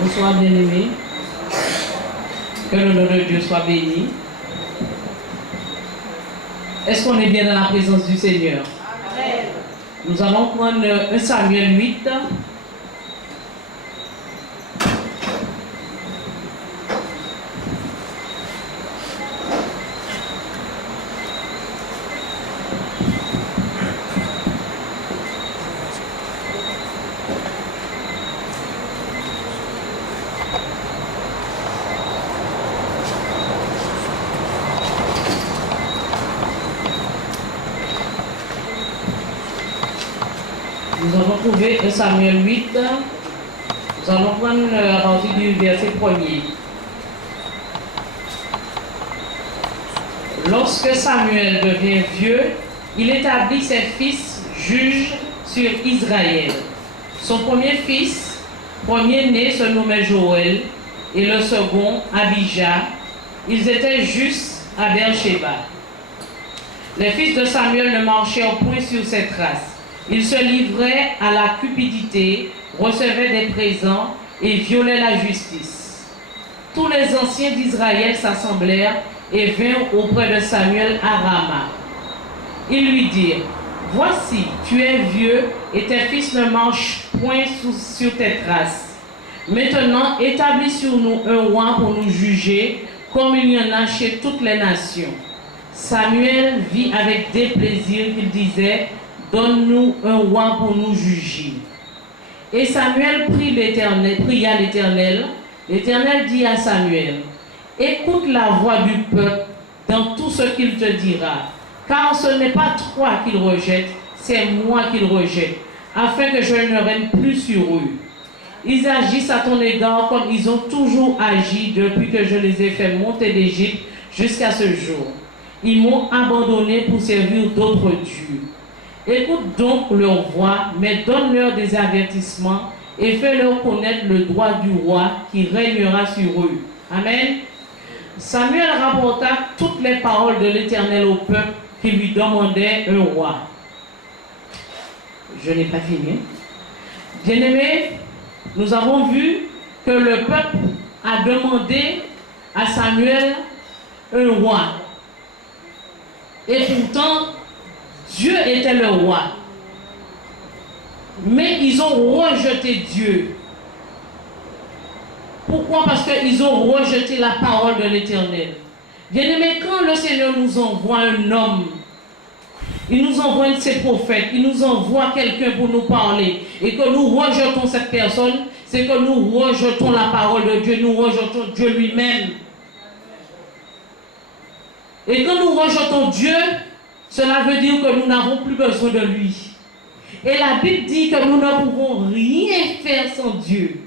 Bonsoir bien-aimés, que le nom de Dieu soit béni. Est-ce qu'on est bien dans la présence du Seigneur? Amen. Nous allons prendre 1 Samuel 8. Nous avons trouvé 1 Samuel 8. Nous allons prendre à partir du verset 1er. Lorsque Samuel devient vieux, il établit ses fils juges sur Israël. Son premier fils, premier-né, se nommait Joël, et le second, Abijah. Ils étaient justes à Beersheba. Les fils de Samuel ne marchaient point sur ses traces. Ils se livraient à la cupidité, recevaient des présents et violaient la justice. Tous les anciens d'Israël s'assemblèrent et vinrent auprès de Samuel à Rama. Ils lui dirent: voici, tu es vieux et tes fils ne marchent point sur tes traces. Maintenant, établis sur nous un roi pour nous juger, comme il y en a chez toutes les nations. Samuel vit avec déplaisir qu'il disait: donne-nous un roi pour nous juger. Et Samuel pria l'Éternel. L'Éternel dit à Samuel: écoute la voix du peuple dans tout ce qu'il te dira, car ce n'est pas toi qu'il rejette, c'est moi qu'il rejette, afin que je ne règne plus sur eux. Ils agissent à ton égard comme ils ont toujours agi depuis que je les ai fait monter d'Égypte jusqu'à ce jour. Ils m'ont abandonné pour servir d'autres dieux. Écoute donc leur voix, mais donne-leur des avertissements et fais-leur connaître le droit du roi qui régnera sur eux. Amen. Samuel rapporta toutes les paroles de l'Éternel au peuple qui lui demandait un roi. Je n'ai pas fini. Bien-aimés, nous avons vu que le peuple a demandé à Samuel un roi. Et pourtant, Dieu était le roi. Mais ils ont rejeté Dieu. Pourquoi? Parce qu'ils ont rejeté la parole de l'Éternel. Bien-aimés, quand le Seigneur nous envoie un homme, il nous envoie un de ses prophètes, il nous envoie quelqu'un pour nous parler, et que nous rejetons cette personne, c'est que nous rejetons la parole de Dieu, nous rejetons Dieu lui-même. Et quand nous rejetons Dieu, cela veut dire que nous n'avons plus besoin de lui. Et la Bible dit que nous ne pouvons rien faire sans Dieu.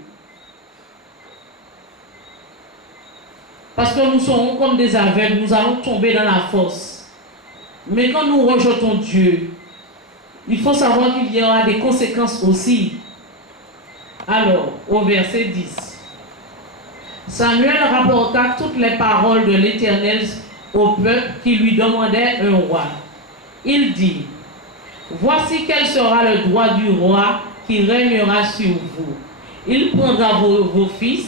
Parce que nous serons comme des aveugles, nous allons tomber dans la fosse. Mais quand nous rejetons Dieu, il faut savoir qu'il y aura des conséquences aussi. Alors, au verset 10, Samuel rapporta toutes les paroles de l'Éternel au peuple qui lui demandait un roi. Il dit: voici quel sera le droit du roi qui régnera sur vous. Il prendra vos fils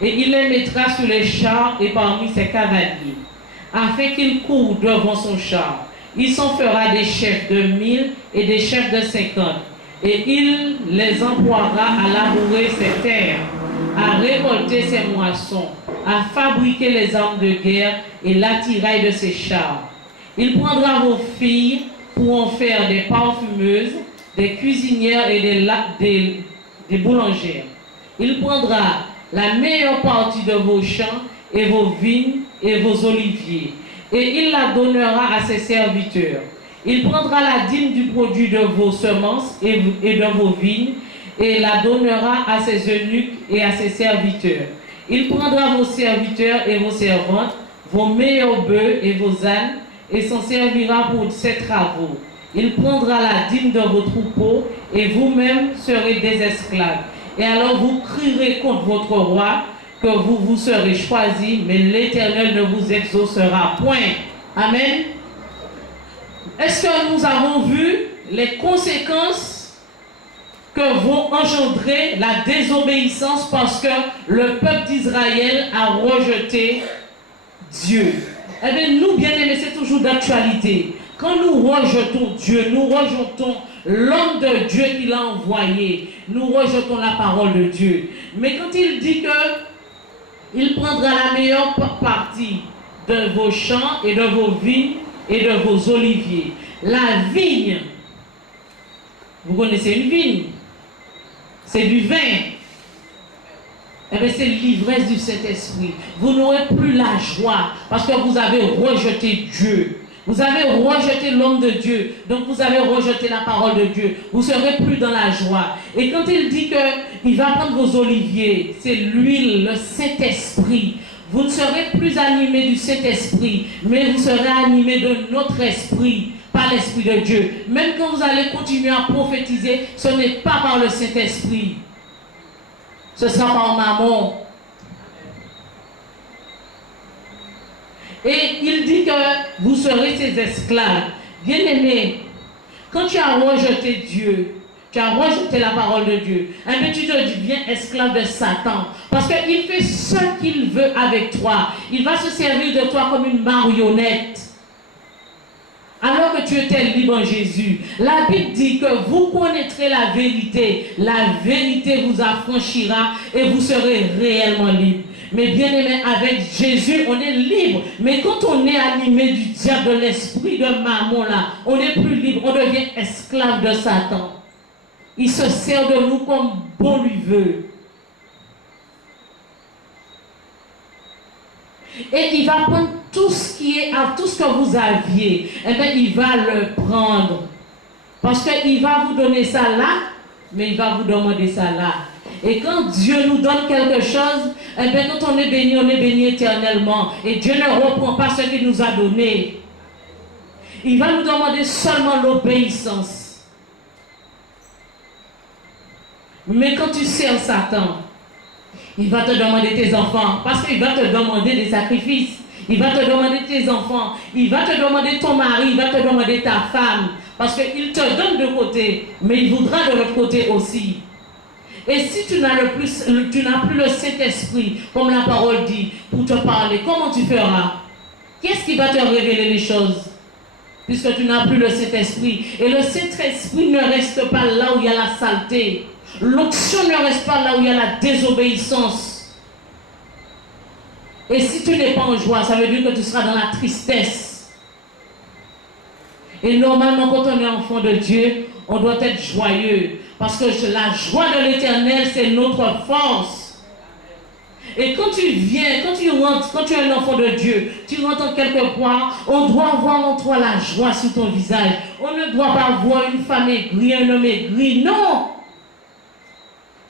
et il les mettra sur les chars et parmi ses cavaliers, afin qu'ils courent devant son char. Il s'en fera des chefs de 1000 et des chefs de 50, et il les emploiera à labourer ses terres, à récolter ses moissons, à fabriquer les armes de guerre et l'attirail de ses chars. Il prendra vos filles pour en faire des parfumeuses, des cuisinières et des boulangères. Il prendra la meilleure partie de vos champs et vos vignes et vos oliviers, et il la donnera à ses serviteurs. Il prendra la dîme du produit de vos semences et de vos vignes, et la donnera à ses eunuques et à ses serviteurs. Il prendra vos serviteurs et vos servantes, vos meilleurs bœufs et vos ânes, et s'en servira pour ses travaux. Il prendra la dîme de vos troupeaux et vous-même serez des esclaves. Et alors vous crierez contre votre roi que vous vous serez choisis, mais l'Éternel ne vous exaucera point. Amen. Est-ce que nous avons vu les conséquences que vont engendrer la désobéissance parce que le peuple d'Israël a rejeté Dieu? Eh bien, nous, bien-aimés, c'est toujours d'actualité. Quand nous rejetons Dieu, nous rejetons l'homme de Dieu qu'il a envoyé, nous rejetons la parole de Dieu. Mais quand il dit que il prendra la meilleure partie de vos champs et de vos vignes et de vos oliviers. La vigne, vous connaissez une vigne, c'est du vin. Eh bien, c'est l'ivresse du Saint-Esprit. Vous n'aurez plus la joie parce que vous avez rejeté Dieu. Vous avez rejeté l'homme de Dieu. Donc, vous avez rejeté la parole de Dieu. Vous ne serez plus dans la joie. Et quand il dit qu'il va prendre vos oliviers, c'est l'huile, le Saint-Esprit. Vous ne serez plus animés du Saint-Esprit, mais vous serez animés de notre esprit, par l'Esprit de Dieu. Même quand vous allez continuer à prophétiser, ce n'est pas par le Saint-Esprit. Ce sera par maman. Et il dit que vous serez ses esclaves. Bien-aimé, quand tu as rejeté Dieu, tu as rejeté la parole de Dieu, mais tu deviens esclave de Satan. Parce qu'il fait ce qu'il veut avec toi. Il va se servir de toi comme une marionnette. Alors que tu étais libre en Jésus. La Bible dit que vous connaîtrez la vérité. La vérité vous affranchira et vous serez réellement libre. Mais bien aimé, avec Jésus, on est libre. Mais quand on est animé du diable, de l'esprit de maman, là, on n'est plus libre. On devient esclave de Satan. Il se sert de nous comme bon lui veut. Et il va prendre tout ce qui est, tout ce que vous aviez. Eh bien, il va le prendre. Parce qu'il va vous donner ça là, mais il va vous demander ça là. Et quand Dieu nous donne quelque chose, eh bien, quand on est béni éternellement. Et Dieu ne reprend pas ce qu'il nous a donné. Il va nous demander seulement l'obéissance. Mais quand tu sers Satan, il va te demander tes enfants. Parce qu'il va te demander des sacrifices. Il va te demander tes enfants. Il va te demander ton mari. Il va te demander ta femme. Parce qu'il te donne de côté. Mais il voudra de l'autre côté aussi. Et si tu n'as plus le Saint-Esprit, comme la parole dit, pour te parler, comment tu feras? Qu'est-ce qui va te révéler les choses? Puisque tu n'as plus le Saint-Esprit. Et le Saint-Esprit ne reste pas là où il y a la saleté. L'onction ne reste pas là où il y a la désobéissance. Et si tu n'es pas en joie, ça veut dire que tu seras dans la tristesse. Et normalement, quand on est enfant de Dieu, on doit être joyeux. Parce que la joie de l'Éternel, c'est notre force. Et quand tu viens, quand tu rentres, quand tu es un enfant de Dieu, tu rentres en quelque part, on doit voir en toi la joie sur ton visage. On ne doit pas voir une femme aigrie, un homme aigri. Non!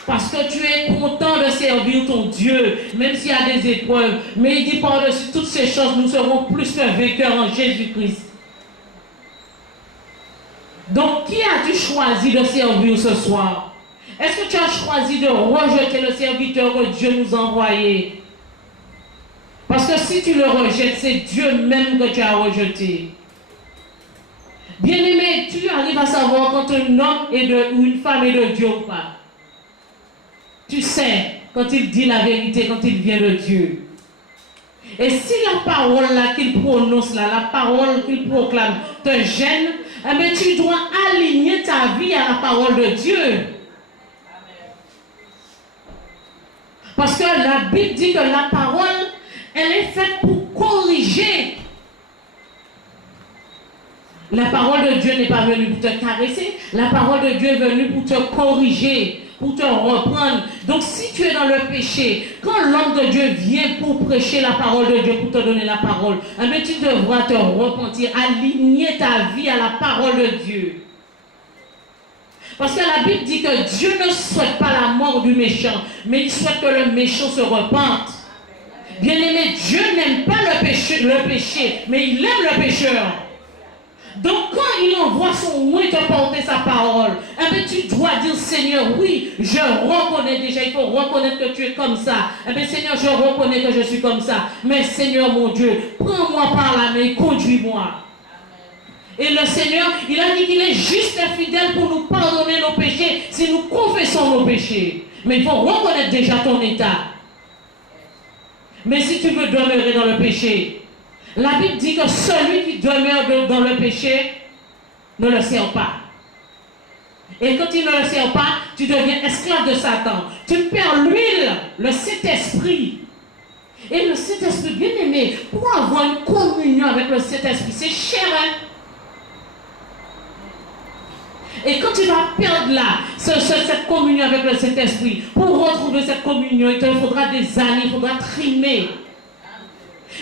Parce que tu es content de servir ton Dieu, même s'il y a des épreuves. Mais il dit par-dessus toutes ces choses, nous serons plus que vainqueurs en Jésus-Christ. Donc, qui as-tu choisi de servir ce soir? Est-ce que tu as choisi de rejeter le serviteur que Dieu nous a envoyé? Parce que si tu le rejettes, c'est Dieu même que tu as rejeté. Bien-aimé, tu arrives à savoir quand un homme ou une femme est de Dieu ou pas. Tu sais quand il dit la vérité, quand il vient de Dieu. Et si la parole là qu'il prononce là, la parole qu'il proclame te gêne, eh bien, tu dois aligner ta vie à la parole de Dieu. Parce que la Bible dit que la parole, elle est faite pour corriger. La parole de Dieu n'est pas venue pour te caresser. La parole de Dieu est venue pour te corriger, pour te reprendre. Donc si tu es dans le péché, quand l'homme de Dieu vient pour prêcher la parole de Dieu, pour te donner la parole, eh bien, tu devras te repentir, aligner ta vie à la parole de Dieu. Parce que la Bible dit que Dieu ne souhaite pas la mort du méchant, mais il souhaite que le méchant se repente. Bien-aimé, Dieu n'aime pas le péché, mais il aime le pécheur. Donc quand il envoie son oui te porter sa parole, eh bien, tu dois dire, Seigneur, oui, je reconnais déjà, il faut reconnaître que tu es comme ça. Eh bien, Seigneur, je reconnais que je suis comme ça. Mais Seigneur, mon Dieu, prends-moi par la main, conduis-moi. Et le Seigneur, il a dit qu'il est juste et fidèle pour nous pardonner nos péchés si nous confessons nos péchés. Mais il faut reconnaître déjà ton état. Mais si tu veux demeurer dans le péché, la Bible dit que celui qui demeure dans le péché ne le sert pas. Et quand il ne le sert pas, tu deviens esclave de Satan. Tu perds l'huile, le Saint-Esprit. Et le Saint-Esprit, bien aimé, pour avoir une communion avec le Saint-Esprit, c'est cher, hein? Et quand tu vas perdre là, cette communion avec le Saint-Esprit, pour retrouver cette communion, il te faudra des années, il faudra trimer.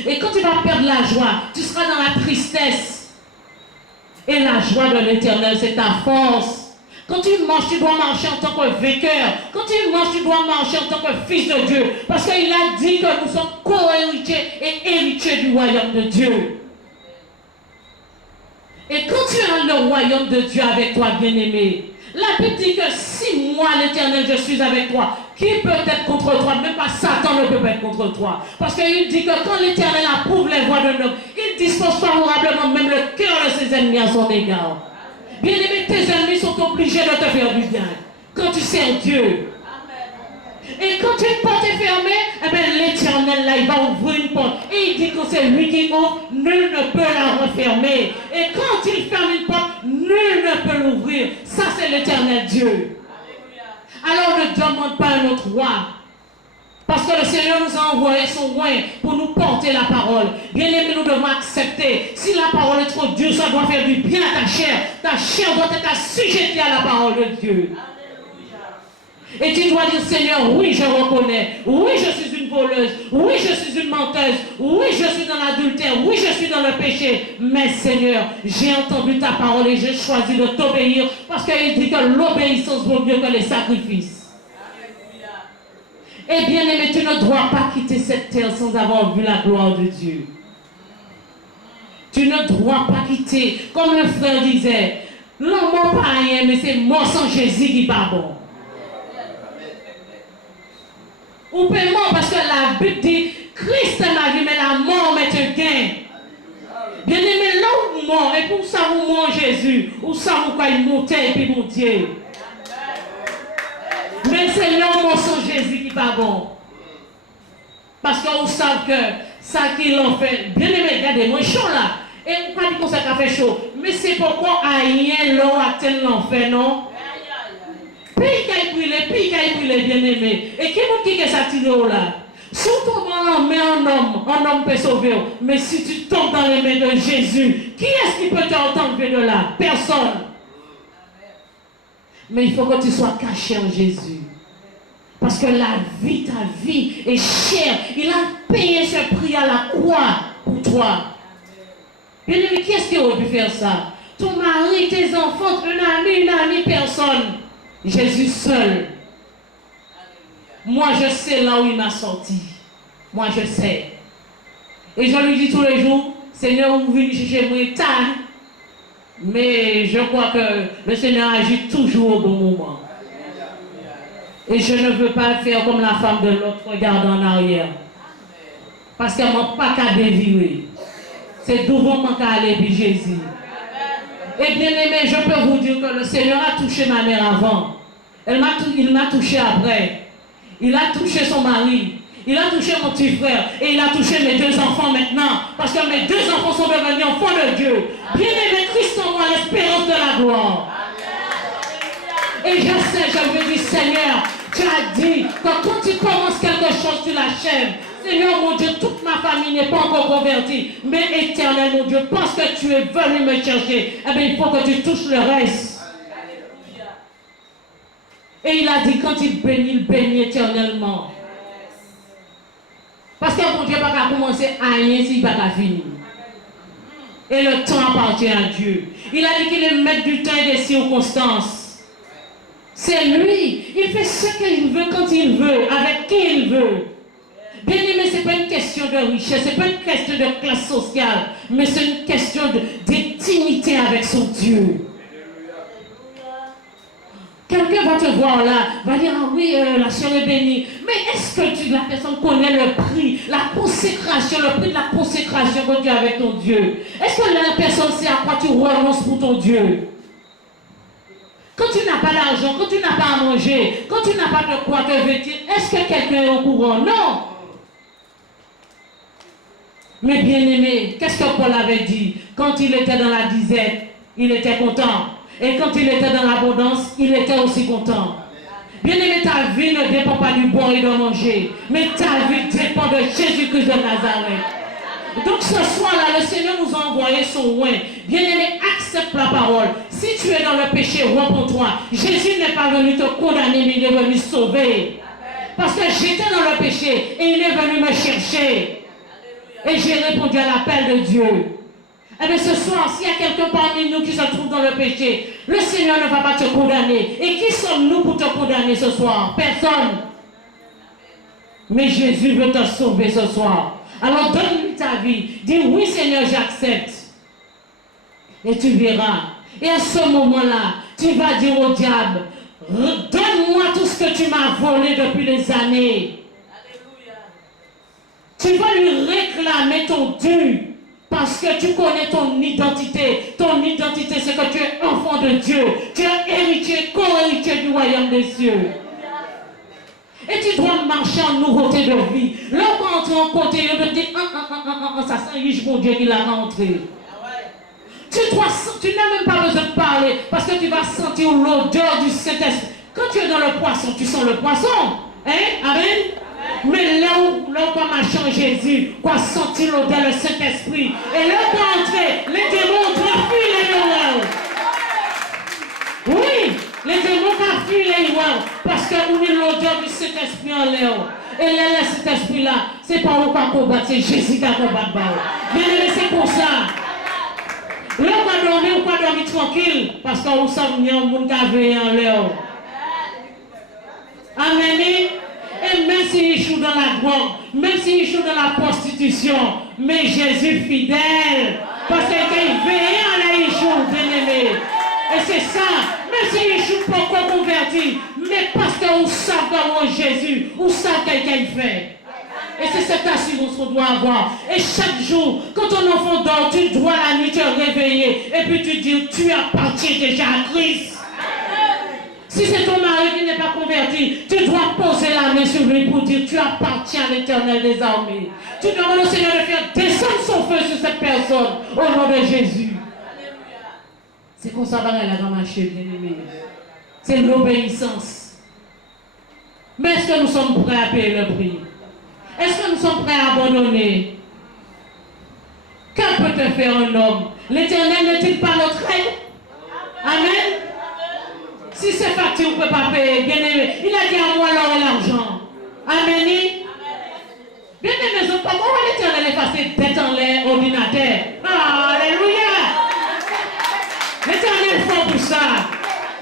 Et quand tu vas perdre la joie, tu seras dans la tristesse. Et la joie de l'Éternel, c'est ta force. Quand tu marches, tu dois marcher en tant que vainqueur. Quand tu marches, tu dois marcher en tant que fils de Dieu. Parce qu'il a dit que nous sommes co-héritiers et héritiers du royaume de Dieu. Et quand tu as le royaume de Dieu avec toi, bien-aimé, la Bible dit que si moi, l'Éternel, je suis avec toi, qui peut être contre toi? Même pas Satan ne peut être contre toi. Parce qu'il dit que quand l'Éternel approuve les voies de l'homme, il dispose favorablement même le cœur de ses ennemis à son égard. Bien-aimé, tes ennemis sont obligés de te faire du bien. Quand tu sers Dieu. Et quand une porte est fermée, eh bien, l'Éternel, là, il va ouvrir une porte. Et il dit que c'est lui qui ouvre, nul ne peut la refermer. Et quand il ferme une porte, nul ne peut l'ouvrir. Ça, c'est l'Éternel Dieu. Alors ne demande pas un autre roi. Parce que le Seigneur nous a envoyé son roi pour nous porter la parole. Bien aimé, nous devons accepter. Si la parole est trop dure, ça doit faire du bien à ta chair. Ta chair doit être assujettie à la parole de Dieu. Et tu dois dire, Seigneur, oui, je reconnais. Oui, je suis une voleuse. Oui, je suis une menteuse. Oui, je suis dans l'adultère. Oui, je suis dans le péché. Mais Seigneur, j'ai entendu ta parole et j'ai choisi de t'obéir parce qu'il dit que l'obéissance vaut mieux que les sacrifices. Et bien aimé, tu ne dois pas quitter cette terre sans avoir vu la gloire de Dieu. Tu ne dois pas quitter, comme le frère disait, l'homme mort pas rien, mais c'est mort sans Jésus qui n'est pas bon. Ou peut mort parce que la Bible dit, Christ est ma vie, mais la mort m'est un gain. Bien aimé, là où vous mort, et pour ça vous mort Jésus, ou ça vous quoi il montait et puis mon Dieu. Mais c'est l'homme sans Jésus qui n'est pas bon. Parce que vous savez que ça qu'il en fait, bien aimé, regardez, moi chaud là. Et vous pas dit qu'on ça fait chaud. Mais c'est pourquoi rien l'eau atteint l'enfer, non? Puis qu'il a brûlé, bien aimé. Et qui est ça tiré là? Surtout dans la main un homme peut sauver. Mais si tu tombes dans les mains de Jésus, qui est-ce qui peut t'enlever de là? Personne. Mais il faut que tu sois caché en Jésus. Parce que ta vie est chère. Il a payé ce prix à la croix pour toi. Bien aimé, qui est-ce qui aurait pu faire ça? Ton mari, tes enfants, une amie, personne. Jésus seul. Moi, je sais là où il m'a sorti. Moi, je sais. Et je lui dis tous les jours, Seigneur, vous venez chercher moi tard. Mais je crois que le Seigneur agit toujours au bon moment. Et je ne veux pas faire comme la femme de l'autre, regarde en arrière. Parce qu'elle m'a pas qu'à dévirer. C'est devant moi qu'à aller, puis Jésus. Et bien aimé, je peux vous dire que le Seigneur a touché ma mère avant. Il m'a touché après. Il a touché son mari. Il a touché mon petit frère. Et il a touché mes deux enfants maintenant. Parce que mes deux enfants sont devenus enfants de Dieu. Bien aimé, Christ en moi, l'espérance de la gloire. Et je sais, je veux dire, Seigneur, tu as dit que quand tu commences quelque chose, tu l'achèves. Seigneur, mon Dieu, toute ma famille n'est pas encore convertie. Mais éternel, mon Dieu, parce que tu es venu me chercher, eh bien, il faut que tu touches le reste. Et il a dit, quand il bénit éternellement. Parce que mon Dieu n'a pas commencer à rien s'il n'a pas fini. Et le temps appartient à Dieu. Il a dit qu'il est maître du temps et des circonstances. C'est lui. Il fait ce qu'il veut quand il veut, avec qui il veut. Bien aimé, ce n'est pas une question de richesse, ce n'est pas une question de classe sociale, mais c'est une question d'intimité avec avec son Dieu. Quelqu'un va te voir là, va dire, ah oui, la sœur est bénie. Mais est-ce que la personne connaît le prix, la consécration, le prix de la consécration que tu as avec ton Dieu? Est-ce que la personne sait à quoi tu renonces pour ton Dieu? Quand tu n'as pas d'argent, quand tu n'as pas à manger, quand tu n'as pas de quoi te vêtir, est-ce que quelqu'un est au courant? Non. Mais bien aimé, qu'est-ce que Paul avait dit? Quand il était dans la disette, il était content. Et quand il était dans l'abondance, il était aussi content. Bien aimé, ta vie ne dépend pas du boire et de manger, mais ta vie dépend de Jésus-Christ de Nazareth. Donc ce soir-là, le Seigneur nous a envoyé son oint. Bien aimé, accepte la parole. Si tu es dans le péché, repens-toi. Jésus n'est pas venu te condamner, mais il est venu sauver. Parce que j'étais dans le péché et il est venu me chercher. Et j'ai répondu à l'appel de Dieu. Eh bien ce soir, s'il y a quelqu'un parmi nous qui se trouve dans le péché, le Seigneur ne va pas te condamner. Et qui sommes-nous pour te condamner ce soir? Personne. Mais Jésus veut te sauver ce soir. Alors donne-lui ta vie. Dis oui Seigneur, j'accepte. Et tu verras. Et à ce moment-là, tu vas dire au diable, donne-moi tout ce que tu m'as volé depuis des années. Alléluia. Tu vas lui réclamer ton dû. Parce que tu connais ton identité. Ton identité, c'est que tu es enfant de Dieu. Tu es héritier, co-héritier du royaume des cieux. Et tu dois marcher en nouveauté de vie. Lorsqu'on entre en côté, on te dit, ça sent riche, mon Dieu, qui l'a rentré. Tu n'as même pas besoin de parler parce que tu vas sentir l'odeur du Saint-Esprit. Quand tu es dans le poisson, tu sens le poisson. Hein? Amen? Mais là où on marche en Jésus, quoi sentir l'odeur du Saint-Esprit. Et là où on entrer, les démons doivent fuir les noirs. Oui, les démons doivent fuir les noirs parce qu'on a l'odeur du Saint-Esprit en l'air. Et là, cet esprit-là, c'est pas où qu'on combat, c'est Jésus qui a combattu. Mais c'est pour ça. Là, on va dormir ou pas dormir tranquille parce qu'on sent qu'il y a un monde qui a veillé en l'air. Amen. Et même s'il échoue dans la drogue, même s'il échoue dans la prostitution, mais Jésus fidèle, parce qu'il veille en la échoue, bien aimé. Et c'est ça, même s'il échoue pas encore converti, mais parce qu'on sait comment Jésus, on sait quelqu'un fait. Et c'est cette assurance qu'on doit avoir. Et chaque jour, quand ton enfant dort, tu dois la nuit te réveiller, et puis tu dis, tu appartiens déjà à Christ. Si c'est ton mari qui n'est pas converti, tu dois poser la main sur lui pour dire tu appartiens à l'Éternel des armées. Tu demandes au Seigneur de faire descendre son feu sur cette personne au nom de Jésus. C'est comme ça que la marché, bien aimé. C'est l'obéissance. Mais est-ce que nous sommes prêts à payer le prix? Est-ce que nous sommes prêts à abandonner? Que peut te faire un homme? L'Éternel n'est-il pas notre aide? Amen. Si ces factures, on ne peut pas payer, bien aimé, il a dit à moi l'or et l'argent. Amen. Bien aimé, comment l'Éternel effacer tête en l'air, ordinateur? Alléluia. L'Éternel fait pour ça.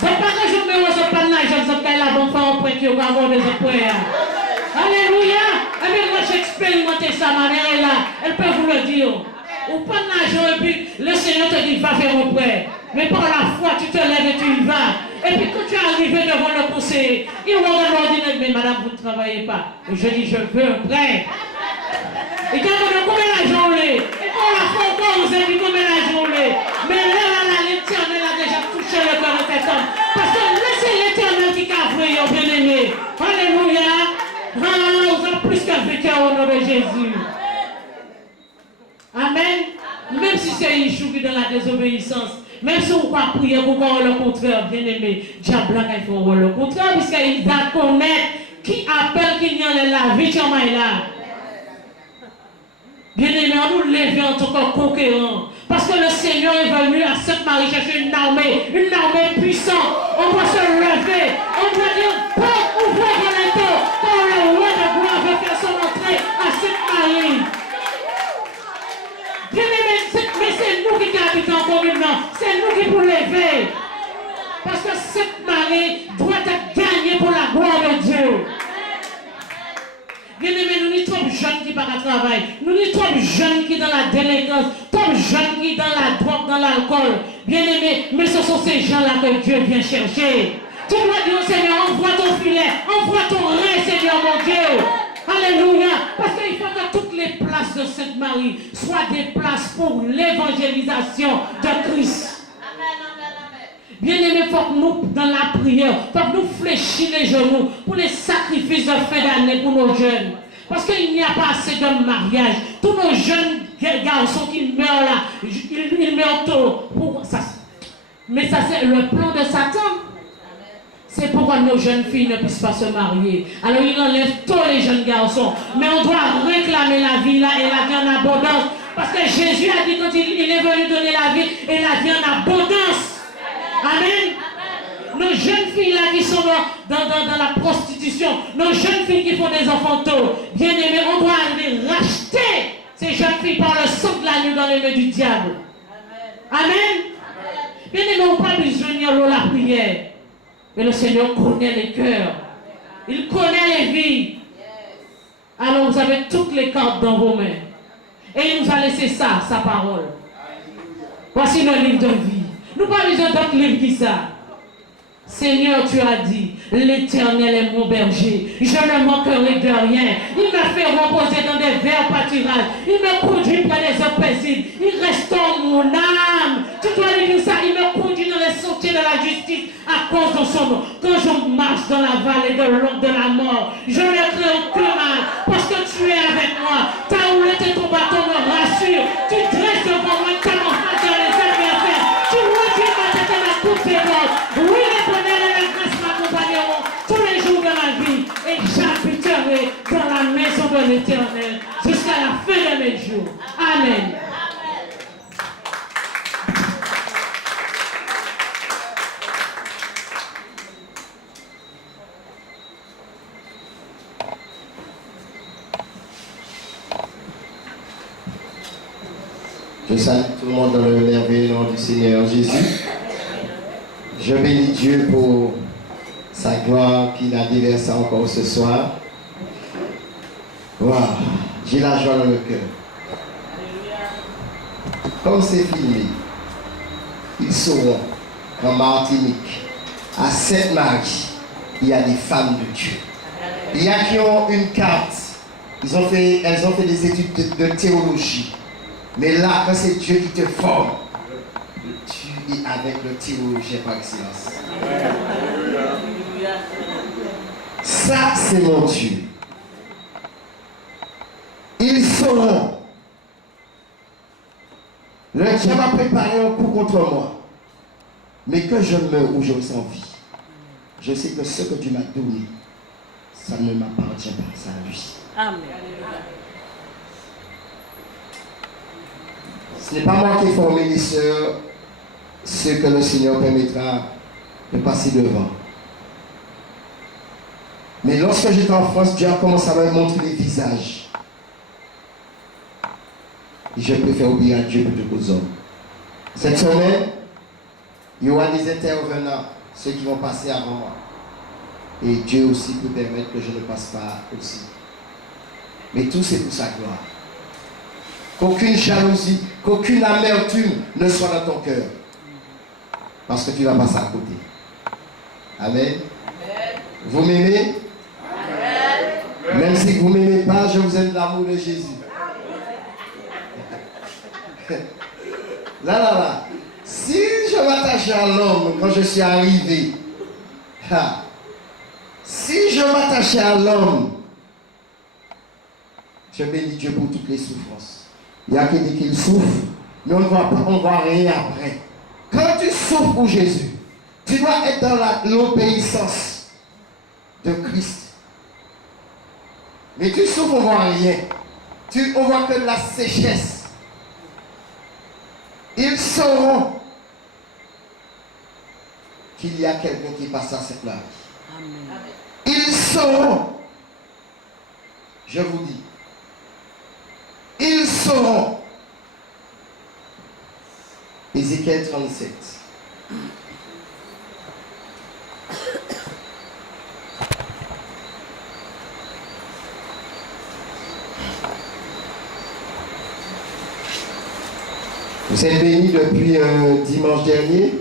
Donc, pas que je me reçois pas de l'argent, je vais la bonne femme au point qui va avoir des emplois. Alléluia. Mais moi, j'ai expérimenté ça, ma mère est là. Elle peut vous le dire. Ou pas de l'argent, et puis le Seigneur te dit, va faire un prêt. Mais par la foi, tu te lèves et tu y vas. Et puis quand tu es arrivé devant le conseiller, il va dire, mais madame, vous ne travaillez pas. Et je dis, je veux un prêt. Et quand on a combien d'argent on l'est? Et quand la foi encore, vous avez dit combien d'argent on l'est? Mais là, l'Éternel a déjà touché le cœur de personne. Parce que là, c'est l'Éternel qui a voué, bien aimé. Alléluia. Vous avez plus qu'un vainqueur au nom de Jésus. Amen. Même si c'est Yeshua qui est dans la désobéissance, même si on va prier pour voir le contraire, bien aimé, diable là, il faut voir le contraire, puisqu'il va connaître qui appelle, qui n'y a la vie, tu là. Bien aimé, on nous lève en tant que conquérant. Parce que le Seigneur est venu à cette Marie chercher une armée puissante. On doit se lever, on doit dire, ouvrez les portes, quand le roi de gloire veut faire son entrée à cette Marie. Bien aimé, mais c'est nous qui habitons en communement, c'est nous qui pour lever. Parce que cette Marie doit être gagnée pour la gloire de Dieu. Bien aimé, nous n'y sommes jeunes qui partent à travail. Nous sommes trop jeunes qui sont dans la délinquance, trop jeunes qui sont dans la drogue, dans l'alcool. Bien aimé, mais ce sont ces gens-là que Dieu vient chercher. Tu dois dire au Seigneur, envoie ton filet, envoie ton rein, Seigneur mon Dieu. Alléluia. Parce qu'il faut que toutes les places de Sainte-Marie soient des places pour l'évangélisation de Christ. Bien aimé, il faut que nous, dans la prière, il faut que nous fléchissions les genoux pour les sacrifices de fin d'année pour nos jeunes. Parce qu'il n'y a pas assez de mariage. Tous nos jeunes garçons qui meurent là, ils meurent tôt. Mais ça, c'est le plan de Satan. C'est pourquoi nos jeunes filles ne puissent pas se marier. Alors il enlève tous les jeunes garçons. Mais on doit réclamer la vie là et la vie en abondance. Parce que Jésus a dit quand il est venu donner la vie et la vie en abondance. Amen. Nos jeunes filles là qui sont dans la prostitution, nos jeunes filles qui font des enfants tôt, bien aimés, on doit aller racheter ces jeunes filles par le sang de l'agneau dans les mains du diable. Amen. Bien aimés, on n'a pas besoin de la prière. Mais le Seigneur connaît les cœurs. Il connaît les vies. Alors vous avez toutes les cartes dans vos mains. Et il nous a laissé ça, sa parole. Voici nos livres de vie. Nous n'avons pas besoin d'autres livres qui ça. Seigneur, tu as dit, l'Éternel est mon berger, je ne manquerai de rien. Il me fait reposer dans des verts pâturages, il me conduit près des eaux paisibles, il restaure mon âme. Tu dois lui dire ça, il me conduit dans les sentiers de la justice à cause de son nom. Quand je marche dans la vallée de l'ombre de la mort, je ne crains aucun mal, parce que tu es avec moi. Ta houlette et ton bâton me rassurent. Tu dresses devant moi ta main dans les airs affaires. Tu retires ma tête à la coupe des morts. Oui, tous les jours de ma vie et j'habiterai dans la maison de l'Éternel jusqu'à la fin de mes jours. Amen. Je salue tout le monde dans le merveilleux nom du Seigneur Jésus. Je bénis Dieu pour sa gloire qu'il a déversée encore ce soir. Wow, j'ai la joie dans le cœur. Comme c'est filmé, ils sauront qu'en Martinique, à Sainte-Marie, il y a des femmes de Dieu. Il y a qui ont une carte. Elles ont fait des études de théologie. Mais là, quand c'est Dieu qui te forme, tu es avec le théologien par excellence. Ça, c'est mon Dieu. Ils sauront. Le diable a préparé un coup contre moi. Mais que je meurs ou je ressens vie, je sais que ce que tu m'as donné, ça ne m'appartient pas, ça à lui. Amen. Ce n'est pas moi qui ai formé les sœurs, ce que le Seigneur permettra de passer devant. Mais lorsque j'étais en France, Dieu a commencé à me montrer les visages. Et je préfère obéir à Dieu plutôt qu'aux hommes. Cette semaine, il y aura des intervenants, ceux qui vont passer avant moi. Et Dieu aussi peut permettre que je ne passe pas aussi. Mais tout c'est pour sa gloire. Qu'aucune jalousie, qu'aucune amertume ne soit dans ton cœur. Parce que tu vas passer à côté. Amen. Vous m'aimez? Même si vous ne m'aimez pas, je vous aime l'amour de Jésus. Là. Si je m'attachais à l'homme quand je suis arrivé, si je m'attachais à l'homme, je bénis Dieu pour toutes les souffrances. Il y a qui dit qu'il souffre, mais on ne voit rien après. Quand tu souffres pour Jésus, tu dois être dans l'obéissance de Christ. Mais tu souffres, on ne voit rien. On voit que la sécheresse. Ils sauront qu'il y a quelqu'un qui passe à cette plage. Ils sauront. Je vous dis. Ils sauront. Ézéchiel 37. Vous êtes bénis depuis dimanche dernier,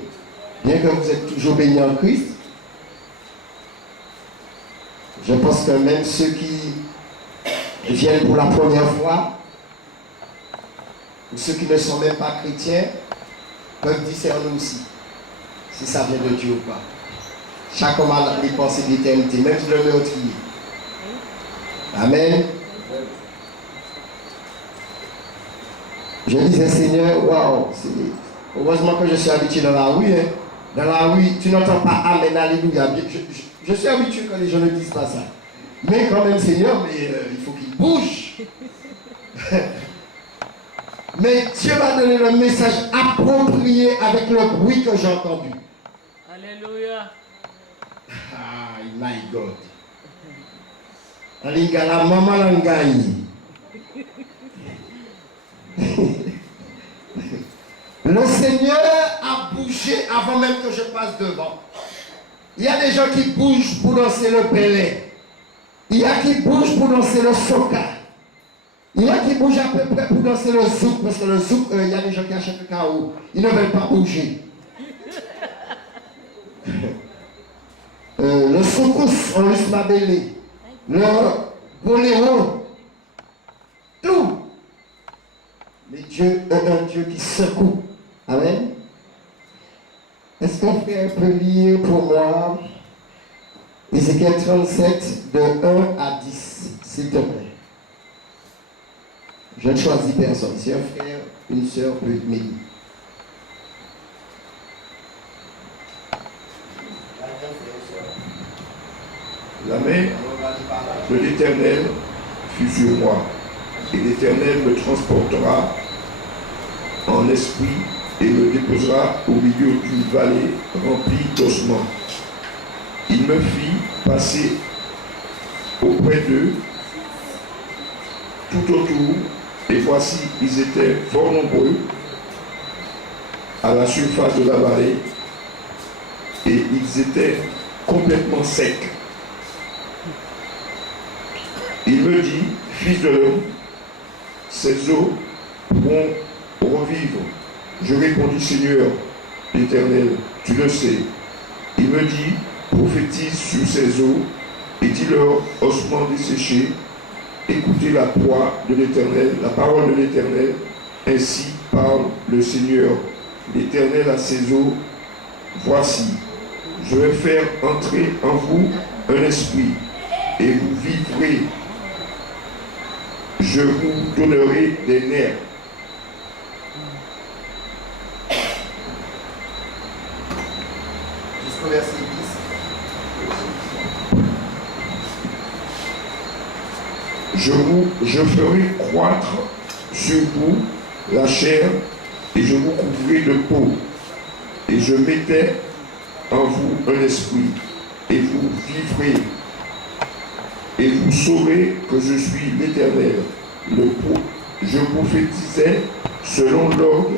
bien que vous êtes toujours bénis en Christ. Je pense que même ceux qui viennent pour la première fois, ou ceux qui ne sont même pas chrétiens, peuvent discerner aussi si ça vient de Dieu ou pas. Chaque homme a les pensées d'éternité, même si le meurtrier. Amen. Je disais, Seigneur, waouh, heureusement que je suis habitué dans la rue. Hein. Dans la rue, tu n'entends pas Amen, Alléluia. Je suis habitué quand les gens ne disent pas ça. Mais quand même, Seigneur, il faut qu'il bouge. Mais Dieu m'a donné le message approprié avec le bruit que j'ai entendu. Alléluia. Ah, my God. La maman l'engagne. Le Seigneur a bougé avant même que je passe devant. Il y a des gens qui bougent pour danser le Pelé. Il y a qui bougent pour danser le soca. Il y a qui bougent à peu près pour danser le zouk. Parce que le zouk, il y a des gens qui achètent le chaos. Ils ne veulent pas bouger. Le soukous, on laisse ma belle. Le boléro. Tout. Mais Dieu est un Dieu qui secoue. Amen. Est-ce qu'on frère peut lire pour moi Ézéchiel 37 de 1 à 10, s'il te plaît. Je ne choisis personne. Si un frère, une sœur peut m'aider. La main de l'Éternel fut sur moi, et l'Éternel me transportera en esprit et me déposera au milieu d'une vallée remplie d'ossements. Il me fit passer auprès d'eux tout autour, et voici, ils étaient fort nombreux à la surface de la vallée, et ils étaient complètement secs. Il me dit, fils de l'homme, ces eaux pourront revivre. Je répondis, Seigneur l'Éternel, tu le sais. Il me dit, prophétise sur ces eaux et dis-leur, ossements desséchés, écoutez la voix de l'Éternel, la parole de l'Éternel. Ainsi parle le Seigneur l'Éternel à ces eaux. Voici, je vais faire entrer en vous un esprit et vous vivrez. Je vous donnerai des nerfs. Jusqu'au verset 10. Je ferai croître sur vous la chair et je vous couvrirai de peau. Et je mettrai en vous un esprit et vous vivrez. Et vous saurez que je suis l'Éternel. Je prophétisais selon l'ordre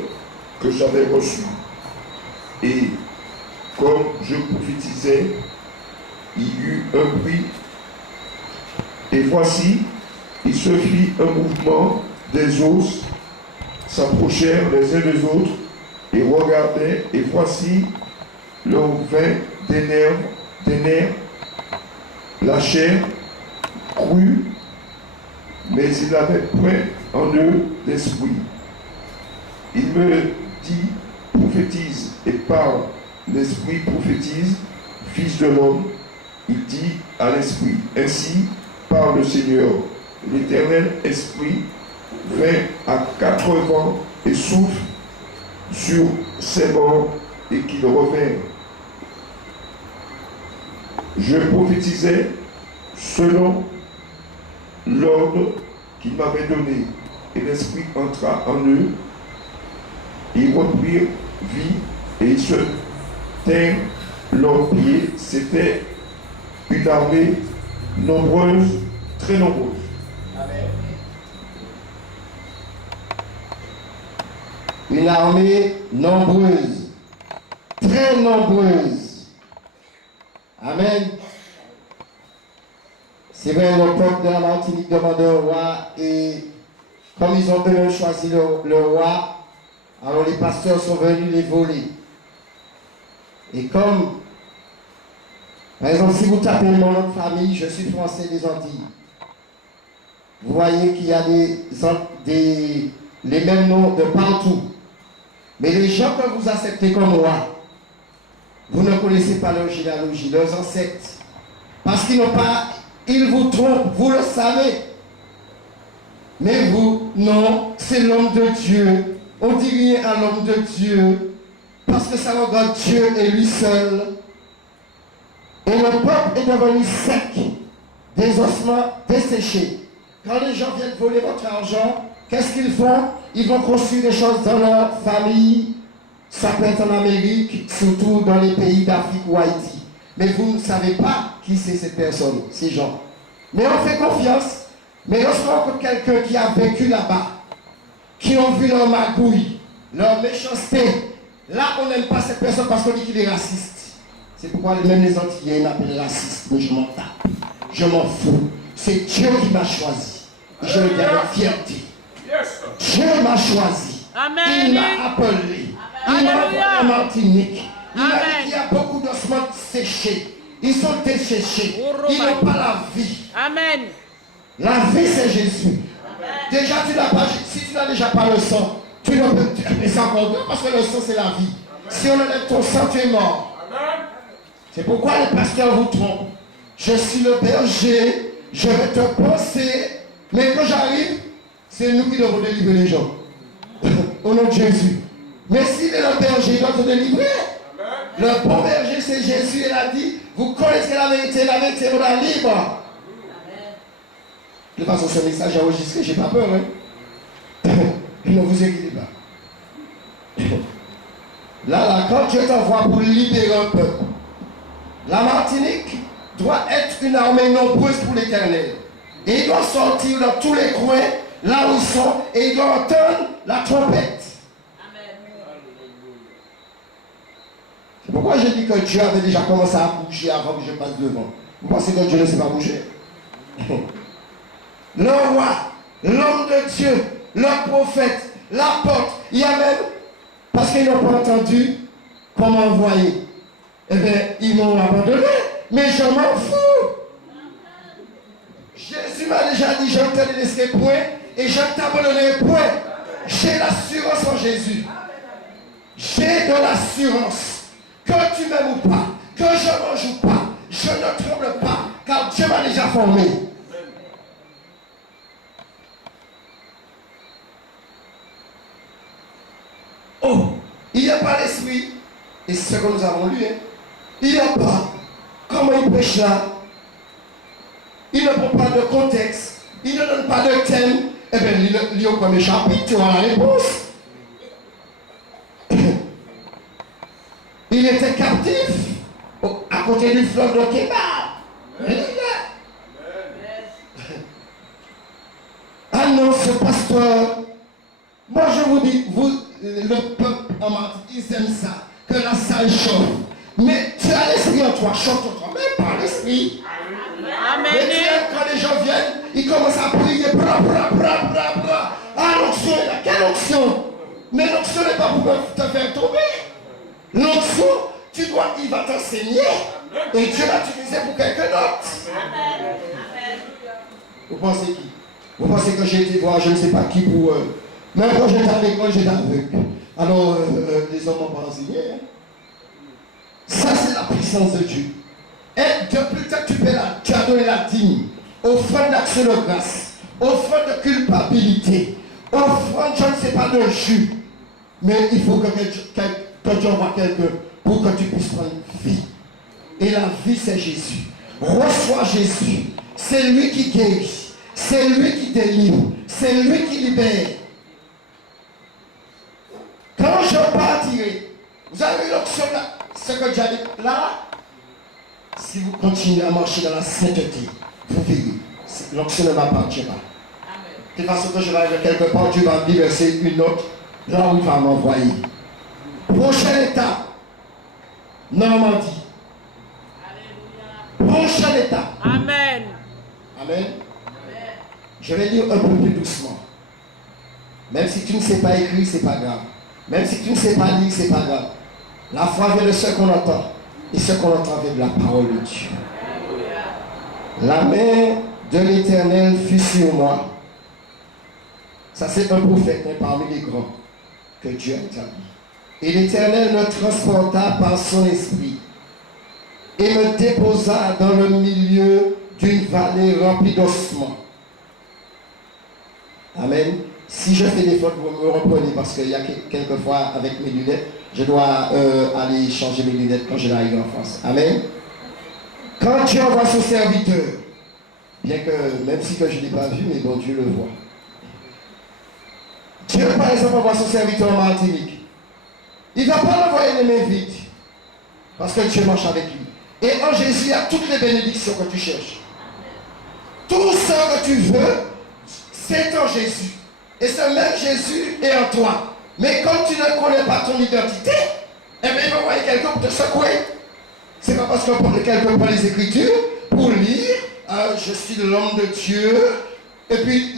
que j'avais reçu. Et comme je prophétisais, il y eut un bruit. Et voici, il se fit un mouvement des os, s'approchèrent les uns des autres et regardaient. Et voici, leur vint des nerfs, la chair crue, mais il n'avait point en eux d'esprit. Il me dit, prophétise et parle. L'esprit prophétise, fils de l'homme. Il dit à l'esprit, ainsi parle le Seigneur. L'Éternel esprit vint à 4 vents et souffle sur ses morts et qu'il revint. Je prophétisais selon l'ordre qu'il m'avait donné, et l'esprit entra en eux, ils reprirent vie, et ils se tinrent leurs pieds. C'était une armée nombreuse, très nombreuse. Amen. Une armée nombreuse, très nombreuse. Amen. C'est vrai, le peuple de la Martinique demande un roi et comme ils ont eux choisi le roi, Alors les pasteurs sont venus les voler. Et comme, par exemple, si vous tapez mon nom de famille, je suis français des Antilles. Vous voyez qu'il y a les mêmes noms de partout. Mais les gens que vous acceptez comme moi, vous ne connaissez pas leur généalogie, leurs ancêtres. Parce qu'ils n'ont pas, ils vous trompent, vous le savez. Mais vous, non, c'est l'homme de Dieu. On dit rien à l'homme de Dieu. Parce que ça regarde Dieu et lui seul. Et le peuple est devenu sec, des ossements desséchés. Quand les gens viennent voler votre argent, qu'est-ce qu'ils font? Ils vont construire des choses dans leur famille. Ça peut être en Amérique, surtout dans les pays d'Afrique ou Haïti. Mais vous ne savez pas qui c'est ces personnes, ces gens. Mais on fait confiance. Mais lorsqu'on rencontre quelqu'un qui a vécu là-bas, qui ont vu leur magouille, leur méchanceté, là on n'aime pas cette personne parce qu'on dit qu'il est raciste. C'est pourquoi même les Antillais m'appellent raciste, mais je m'en tape. Je m'en fous. C'est Dieu qui m'a choisi. Et je le dis avec fierté. Dieu m'a choisi. Amen. Il m'a appelé. Il m'a appelé en Martinique. Il a dit qu'il y a beaucoup d'ossements séchés. Ils sont desséchés. Ils n'ont pas la vie. Amen. La vie, c'est Jésus. Déjà, si tu n'as déjà pas le sang, tu ne peux pas. Mais c'est encore mieux parce que le sang, c'est la vie. Si on enlève ton sang, tu es mort. C'est pourquoi les pasteurs vous trompent. Je suis le berger, je vais te penser. Mais quand j'arrive, c'est nous qui devons délivrer les gens. Au nom de Jésus. Mais s'il est le berger, il doit te délivrer. Le bon berger, c'est Jésus. Il a dit, vous connaissez la vérité vous la libre. De toute façon, ce message est enregistré, j'ai pas peur. Hein? Ne vous inquiétez pas. Là, quand Dieu t'envoie pour libérer un peuple, la Martinique doit être une armée nombreuse pour l'Éternel. Et il doit sortir dans tous les coins, là où ils sont, et il doit entendre la trompette. C'est pourquoi je dis que Dieu avait déjà commencé à bouger avant que je passe devant. Vous pensez que Dieu ne sait pas bouger? Le roi, l'homme de Dieu, le prophète, l'apôtre, il y a même, parce qu'ils n'ont pas entendu comment envoyer, eh bien, ils m'ont abandonné, mais je m'en fous. Jésus m'a déjà dit, je ne te laisserai point et je ne t'abandonnerai point. J'ai l'assurance en Jésus. J'ai de l'assurance. Que tu m'aimes ou pas, que je mange ou pas, je ne tremble pas, car Dieu m'a déjà formé. Oh, il n'y a pas l'esprit, et c'est ce que nous avons lu, hein. Il n'y a pas. Comment il prêche là? Il ne prend pas de contexte, il ne donne pas de thème. Eh bien, il lit au premier chapitre, tu auras la réponse. Il était captif à côté du fleuve de Kébar. Ah non, ce pasteur, moi je vous dis, le peuple en Martinique, ils aiment ça, que la salle chauffe. Mais tu as l'esprit en toi, chauffe en toi, mais pas l'esprit. Amen. Mais tu aimes quand les gens viennent, ils commencent à prier, bra bra bra bra bra. Ah, l'onction est là, quelle onction? Mais l'onction n'est pas pour te faire tomber. L'onction, il va t'enseigner. Et Dieu l'a utilisé pour quelqu'un d'autre. Vous pensez qui? Vous pensez que j'ai été voir je ne sais pas qui pour... Même quand j'étais à l'école, j'étais aveugle. Alors, les hommes m'ont pas enseigné. Hein? Ça, c'est la puissance de Dieu. Et depuis que tu as donné la dîme, offrande d'action de grâce, offrande de culpabilité, offrande, je ne sais pas, de jus. Mais il faut que Dieu envoie quelqu'un pour que tu puisses prendre vie. Et la vie, c'est Jésus. Reçois Jésus. C'est lui qui guérit. C'est lui qui délivre. C'est lui qui libère. Quand je partirai, vous avez vu l'option là, ce que Dieu dit là, si vous continuez à marcher dans la sainteté, vous verrez, l'option ne m'appartient pas. De toute façon, quand je vais aller quelque part, Dieu va me verser une autre, là où il va m'envoyer. Prochaine étape, Normandie. Prochaine étape. Amen. Amen. Je vais lire un peu plus doucement. Même si tu ne sais pas écrire, ce n'est pas grave. Même si tu ne sais pas lire, c'est pas grave. La foi vient de ce qu'on entend. Et ce qu'on entend vient de la parole de Dieu. La main de l'Éternel fut sur moi. Ça, c'est un prophète, mais parmi les grands que Dieu a établi. Et l'Éternel me transporta par son esprit et me déposa dans le milieu d'une vallée remplie d'ossements. Amen. Si je fais des fautes, vous me reprenez parce qu'il y a quelquefois avec mes lunettes, je dois aller changer mes lunettes quand je l'arrive en France. Amen. Quand Dieu envoie son serviteur, bien que même si que je ne l'ai pas vu, mais bon, Dieu le voit. Dieu, par exemple, envoie son serviteur en Martinique. Il ne va pas l'envoyer les mains vides, parce que Dieu marche avec lui. Et en Jésus, il y a toutes les bénédictions que tu cherches. Tout ce que tu veux, c'est en Jésus. Et ce même Jésus est en toi. Mais comme tu ne connais pas ton identité, eh bien, il va envoyer quelqu'un pour te secouer. C'est pas parce qu'on parle quelqu'un pour les Écritures, pour lire, je suis l'homme de Dieu, et puis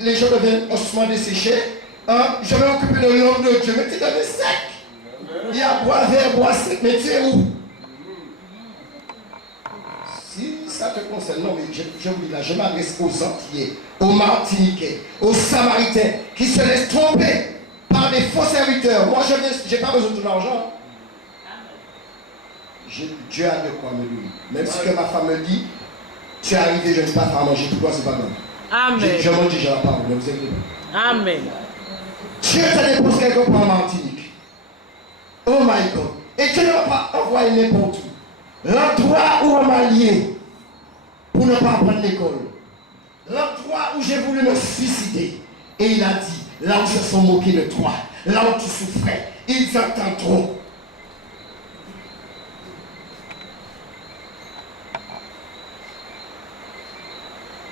les gens deviennent ossements desséchés. Je vais m'occuper de l'homme de Dieu, mais tu es devenu sec. Il y a bois vert, bois sec, mais tu es où? Si ça te concerne, non, mais je vous dis là, je m'adresse aux Antillais, aux Martiniquais, aux Samaritains qui se laissent tromper par des faux serviteurs. Moi, je n'ai pas besoin de ton argent. Dieu a de quoi me nourrir. Même si que ma femme me dit, tu es arrivé, je n'ai pas à manger, pour toi, c'est pas grave. Amen. Je mange déjà la parole, ne vous inquiétez pas. Amen. Dieu te dépose quelque part en Martinique. Oh my God. Et tu ne vas pas envoyer n'importe où. L'endroit où on m'a lié pour ne pas apprendre l'école. L'endroit où j'ai voulu me suicider. Et il a dit, là où se sont moqués de toi, là où tu souffrais, ils entendent trop.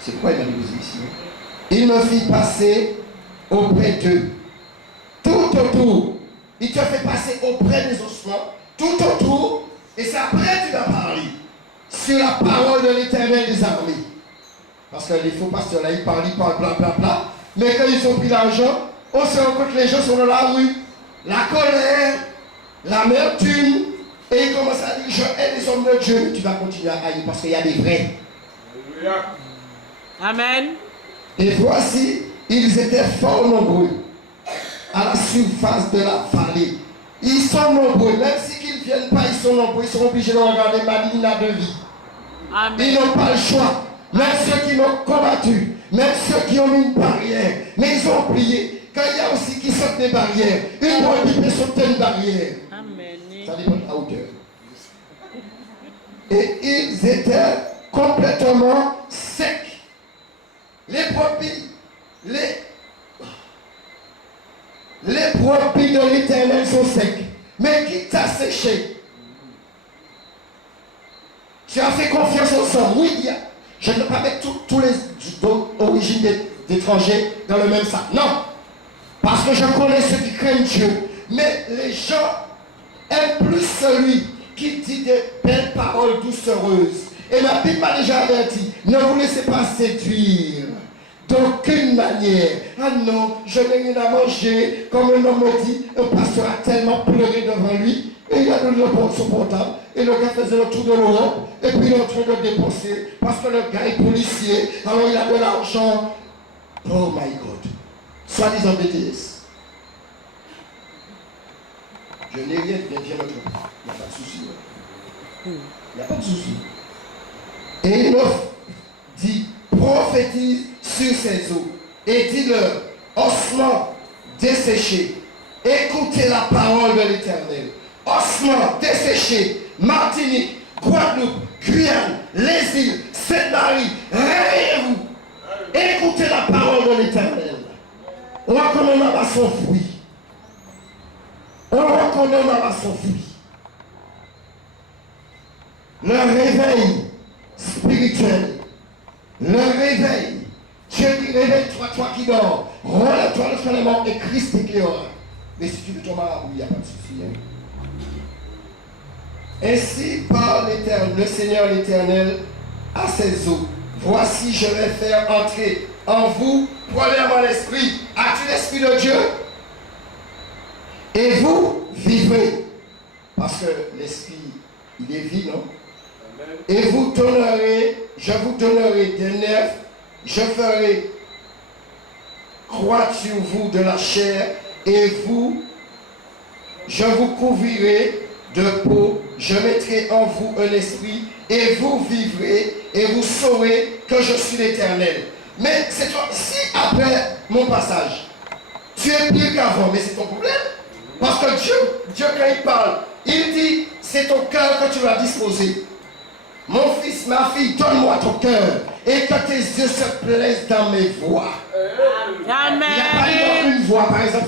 C'est quoi il m'a dit ici? Il me fit passer auprès d'eux. Tout autour. Il te fait passer auprès des ossements. Tout autour. Et c'est après que tu vas parler. Sur la parole de l'Éternel des armées. Parce que les faux pasteurs là, ils parlent, bla bla bla. Mais quand ils ont pris l'argent, on se rend compte que les gens sont dans la rue. La colère, l'amertume. Et ils commencent à dire, je hais les hommes de Dieu. Mais tu vas continuer à haïr parce qu'il y a des vrais. Amen. Et voici, ils étaient fort nombreux à la surface de la vallée. Ils sont nombreux, même s'ils ne viennent pas, ils sont nombreux, ils sont obligés de regarder Madina de vie. Amen. Ils n'ont pas le choix. Même ceux qui m'ont combattu, même ceux qui ont mis une barrière, mais ils ont oublié. Quand il y a aussi qui sautent des barrières, une brebis peut sauter une barrière. Amen. Ça dépend de la hauteur. Et ils étaient complètement secs. Les brebis, les brebis de l'Éternel sont secs. Mais qui t'a séché? Tu as fait confiance au sang. Oui, je ne peux pas mettre tous les origines d'étrangers dans le même sac. Non. Parce que je connais ceux qui craignent Dieu. Mais les gens aiment plus celui qui dit des belles paroles doucereuses. Et ma Bible m'a déjà averti, ne vous laissez pas séduire d'aucune manière. Ah non, je n'ai rien à manger. Comme un homme me dit, un pasteur a tellement pleuré devant lui, et il a donné son portable, et le gars faisait le tour de l'Europe, et puis il est en train de dépenser, parce que le gars est policier, alors il a de l'argent. Oh my God. Soi-disant BTS. Je n'ai rien, viens le tromper. Il n'y a pas de souci. Il n'y a pas de souci. Et il leur dit, prophétise sur ces eaux et dis-leur, ossements desséchés, écoutez la parole de l'Éternel. Ossements desséchés, Martinique, Guadeloupe, Guyane, les îles, Sainte-Marie, réveillez-vous. Écoutez la parole de l'Éternel. On reconnaît là-bas son fruit. On reconnaît là-bas son fruit. Le réveil spirituel. Le réveil. Dieu dit réveille-toi, toi qui dors. Relève-toi le soleil et Christ éclairera. Mais si tu veux ton marabout, il n'y a pas de souci. Hein? Ainsi parle l'Éternel, le Seigneur l'Éternel à ses eaux. Voici, je vais faire entrer en vous, premièrement l'esprit. As-tu l'esprit de Dieu? Et vous vivrez. Parce que l'esprit, il est vie, non? Et vous donnerez, je vous donnerai des nerfs, je ferai croître sur vous de la chair, et vous, je vous couvrirai de peau, je mettrai en vous un esprit, et vous vivrez, et vous saurez que je suis l'Éternel. Mais c'est toi, si après mon passage, tu es pire qu'avant, mais c'est ton problème. Parce que Dieu quand il parle, il dit, c'est ton cœur que tu vas disposer. Mon fils, ma fille, donne-moi ton cœur, et que tes yeux se plaisent dans mes voies. Amen. Il n'y a pas une voix, par exemple,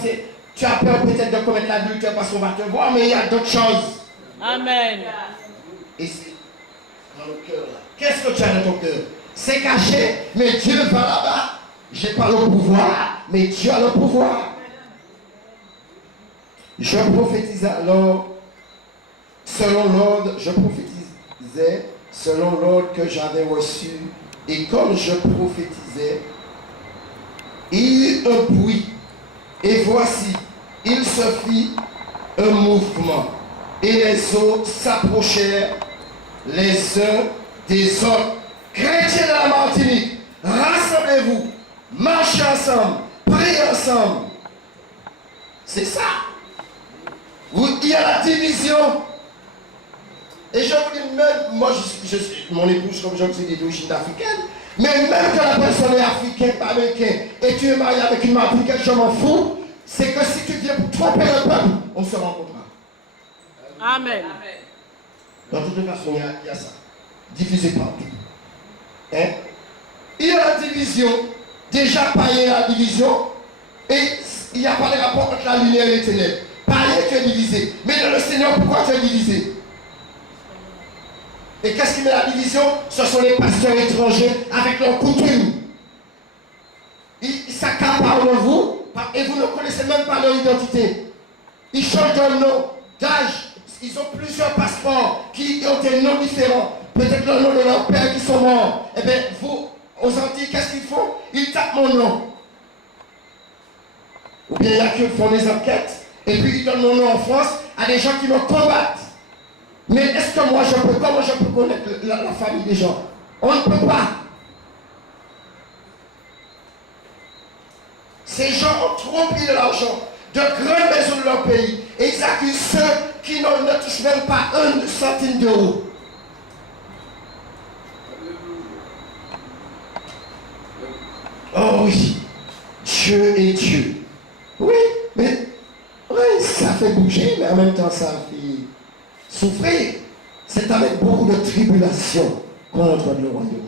tu as peur peut-être de commettre l'adultère parce qu'on va te voir, mais il y a d'autres choses. Amen. Et c'est dans le cœur là. Qu'est-ce que tu as dans ton cœur? C'est caché, mais Dieu va là-bas. Je n'ai pas le pouvoir, mais Dieu a le pouvoir. Je prophétisais alors, selon l'ordre, je prophétisais selon l'ordre que j'avais reçu. Et comme je prophétisais, il y eut un bruit. Et voici, il se fit un mouvement. Et les autres s'approchèrent les uns des autres. Chrétiens de la Martinique, rassemblez-vous, marchez ensemble, priez ensemble. C'est ça. Il y a la division. Et je vous dis, même moi, mon épouse, comme je vous ai dit, d'origine africaine, mais même que la personne est africaine, pas américaine, et tu es marié avec une Martiniquaine, je m'en fous, c'est que si tu viens pour tromper le peuple, on se rencontrera. Amen. Dans toute façon, il y a ça. Divisé partout. Hein? Il y a la division. Déjà, païen la division. Et il n'y a pas de rapport entre la lumière et les ténèbres. Païen, tu es divisé. Mais dans le Seigneur, pourquoi tu es divisé? Et qu'est-ce qui met la division? Ce sont les pasteurs étrangers avec leurs coutumes. Ils s'accaparent de vous et vous ne connaissez même pas leur identité. Ils changent de nom, d'âge. Ils ont plusieurs passeports qui ont des noms différents. Peut-être le nom de leur père qui sont morts. Eh bien, vous, aux Antilles, qu'est-ce qu'ils font? Ils tapent mon nom. Ou bien il y a qui font des enquêtes. Et puis ils donnent mon nom en France à des gens qui me combattent. Mais est-ce que moi, comment je peux connaître la famille des gens? On ne peut pas. Ces gens ont trop pris de l'argent de grandes maisons de leur pays. Et ils accusent ceux qui ne touchent même pas 1 centime d'euro. Oh oui, Dieu est Dieu. Oui, mais oui, ça fait bouger, mais en même temps ça fait souffrir. C'est avec beaucoup de tribulation qu'on entre dans le royaume.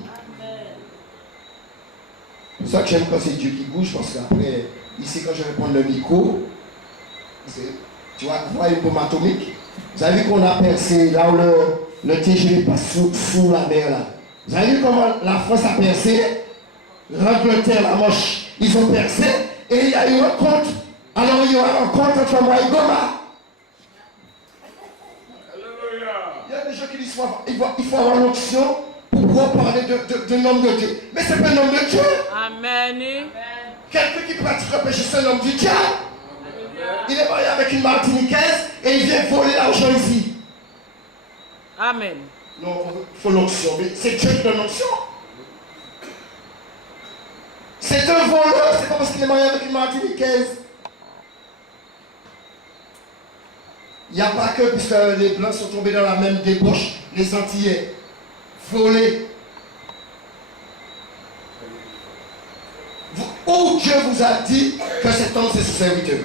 C'est pour ça que j'aime quand c'est Dieu qui bouge, parce qu'après, ici quand je vais prendre le micro, tu vois une bombe atomique. Vous avez vu qu'on a percé là où le TGV passe sous la mer là. Vous avez vu comment la France a percé? L'Angleterre, la Manche, ils ont percé et il y a eu un rencontre. Alors il y aura un rencontre entre moi et Goma. Il y a des gens qui disent qu'il faut avoir l'onction pour pouvoir parler de nom de Dieu. Mais c'est pas un nom de Dieu. Amen. Quelqu'un qui pratique le péché, c'est un homme du diable. Il est marié avec une Martiniquaise et il vient voler l'argent ici. Amen. Non, il faut l'onction. Mais c'est Dieu qui donne l'onction. C'est un voleur, c'est pas parce qu'il est marié avec une Martiniquaise. Il n'y a pas que, puisque les Blancs sont tombés dans la même débauche, les Antillais. Voler. Où Dieu vous a dit que cet homme c'est son serviteur?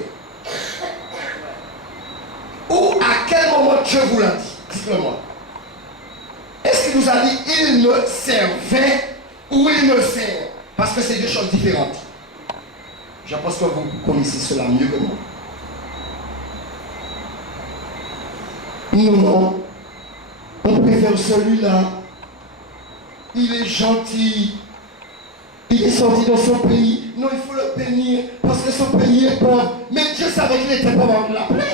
Ou à quel moment Dieu vous l'a dit? Dites-le-moi. Est-ce qu'il vous a dit il me servait ou il me sert? Parce que c'est deux choses différentes. Je pense que vous connaissez cela mieux que moi. Non, on préfère celui-là. Il est gentil. Il est sorti de son pays. Non, il faut le bénir parce que son pays est pauvre. Mais Dieu savait qu'il était pauvre, on l'appelait.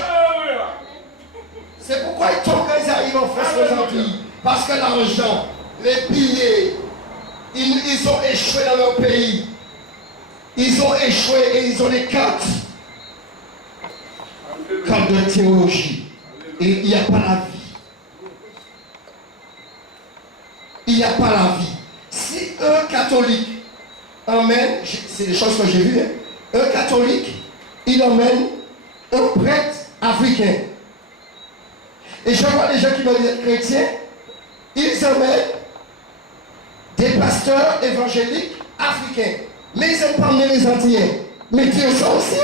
C'est pourquoi ils tombent quand ils arrivent en France aux Antilles. Parce que l'argent, les billets, ils ont échoué dans leur pays. Ils ont échoué et ils ont des cartes. Que école de théologie. Et il n'y a pas la vie. Il n'y a pas la vie. Si un catholique emmène, c'est des choses que j'ai vues, hein, un catholique, il emmène un prêtre africain. Et je vois des gens qui veulent être chrétiens, ils emmènent des pasteurs évangéliques africains. Mais ils n'aiment pas emmener les Antillais. Mais Dieu sont aussi.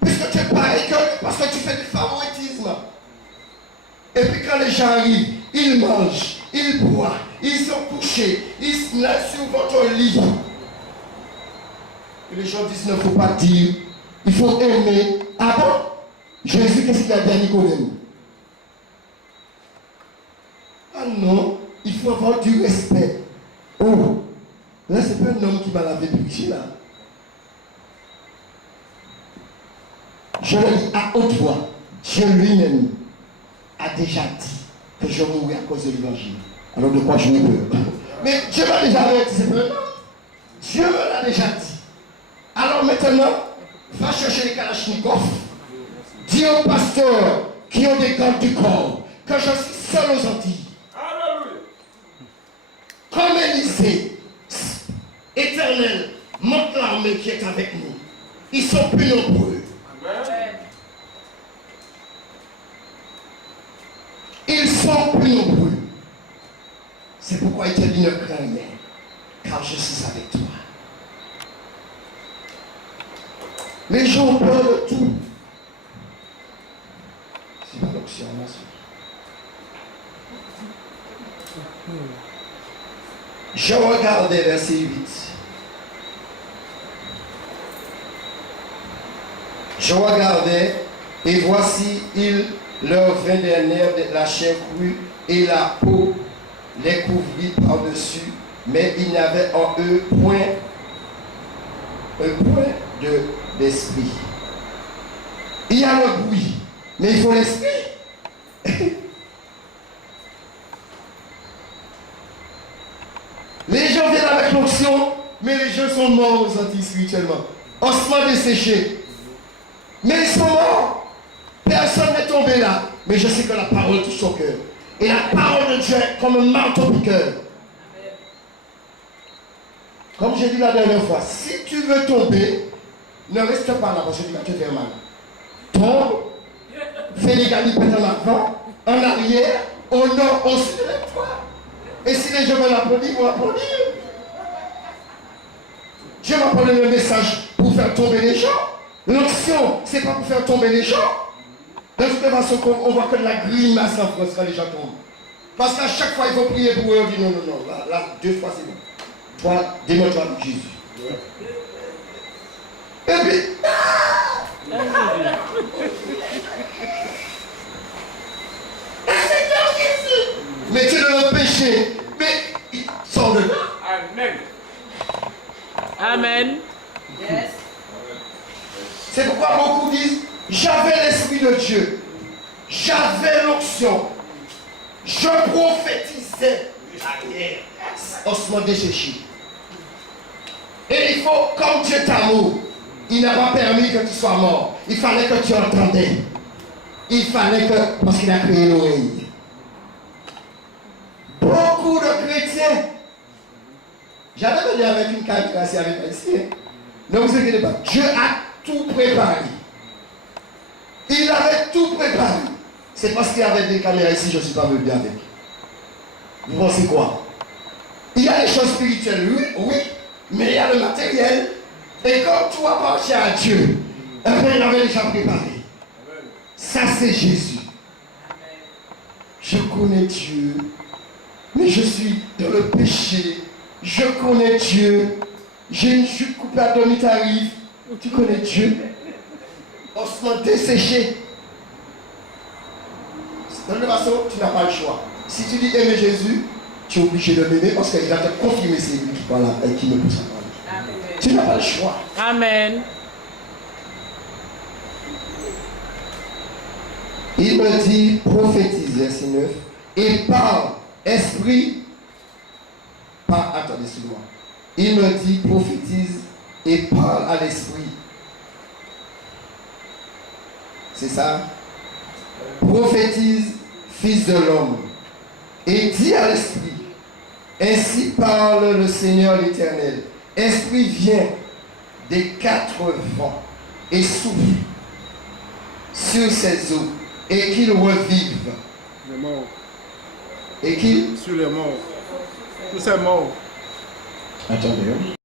Puisque tu es pareil que parce que tu fais du favoritisme. Et puis quand les gens arrivent, ils mangent, ils boivent, ils sont couchés, ils se laissent sur votre lit. Et les gens disent, il ne faut pas dire, il faut aimer. Ah bon? Jésus, qu'est-ce qu'il a dit à Nicodème? Ah non, il faut avoir du respect. Oh, là c'est pas un homme qui va laver le pied là. Je le dis à haute voix, Dieu lui-même a déjà dit que je mourrai à cause de l'évangile. Alors de quoi je me peur? Mais Dieu m'a déjà averti, c'est pas un homme. Dieu me l'a déjà dit. Alors maintenant, va chercher les kalachnikovs. Dis aux pasteurs qui ont des gardes du corps que je suis seul aux Antilles. Comme Élisée, Éternel, montre l'armée qui est avec nous. Ils sont plus nombreux. Ils sont plus nombreux. C'est pourquoi il te dit ne crains rien, car je suis avec toi. Les gens ont peur de tout. C'est pas l'option là. Je regardais verset 8. Je regardais, et voici, il leur vint des nerfs de la chair crue, et la peau les couvrit par-dessus, mais il n'y avait en eux point d'esprit. Il y a le bruit, mais il faut l'esprit. Les gens viennent avec l'option, mais les gens sont morts aux Antilles spirituellement. Ossements desséchés. Mais ils sont morts. Personne n'est tombé là. Mais je sais que la parole touche son cœur. Et la parole de Dieu est comme un marteau piqueur. Comme j'ai dit la dernière fois, si tu veux tomber, ne reste pas là parce que tu vas te faire mal. Tombe, fais les galipettes en avant, en arrière, au nord, au sud, lève-toi. Et si les gens veulent applaudir, ils vont applaudir. Dieu m'a parlé le message pour faire tomber les gens. L'option, c'est pas pour faire tomber les gens. De toute façon, on voit que de la grimace en France quand les gens tombent. Parce qu'à chaque fois, il faut prier pour eux. On dit non, non, non. Là 2 fois, c'est bon. Toi, démontre-toi avec Jésus. Et puis, Seigneur Jésus. Mais tu es dans le péché. Mais il sort de là. Amen. Amen. Yes. C'est pourquoi beaucoup disent, j'avais l'Esprit de Dieu. J'avais l'onction. Je prophétisais. Ossements desséchés. Et il faut, comme Dieu t'amour, il n'a pas permis que tu sois mort. Il fallait que tu entendais. Il fallait que, parce qu'il a créé l'oreille. Beaucoup de chrétiens. J'avais venu avec une caméra ici avec ici. Ne vous inquiétez pas. Dieu a tout préparé. Il avait tout préparé. C'est parce qu'il y avait des caméras ici, je ne suis pas venu avec. Vous pensez quoi? Il y a les choses spirituelles, oui, oui, mais il y a le matériel. Et comme tout appartient à Dieu, il avait déjà préparé. Ça, c'est Jésus. Je connais Dieu, mais je suis dans le péché. Je connais Dieu. J'ai une chute coupée à demi-tarif. Tu connais Dieu. Ossements desséchés. De toute façon, tu n'as pas le choix. Si tu dis aimer Jésus, tu es obligé de l'aimer parce qu'il va te confirmer c'est lui qui parle et qui me pousse à parler. Tu n'as pas le choix. Amen. Il me dit prophétise, verset 9, et par esprit, attendez, excusez-moi. Il me dit prophétise et parle à l'esprit. C'est ça? Prophétise, fils de l'homme, et dis à l'esprit, ainsi parle le Seigneur l'Éternel. Esprit, viens des 4 vents et souffle sur ces eaux et qu'ils revivent. Les morts. Et qu'ils... Sur les morts. Tous ces morts. Attendez.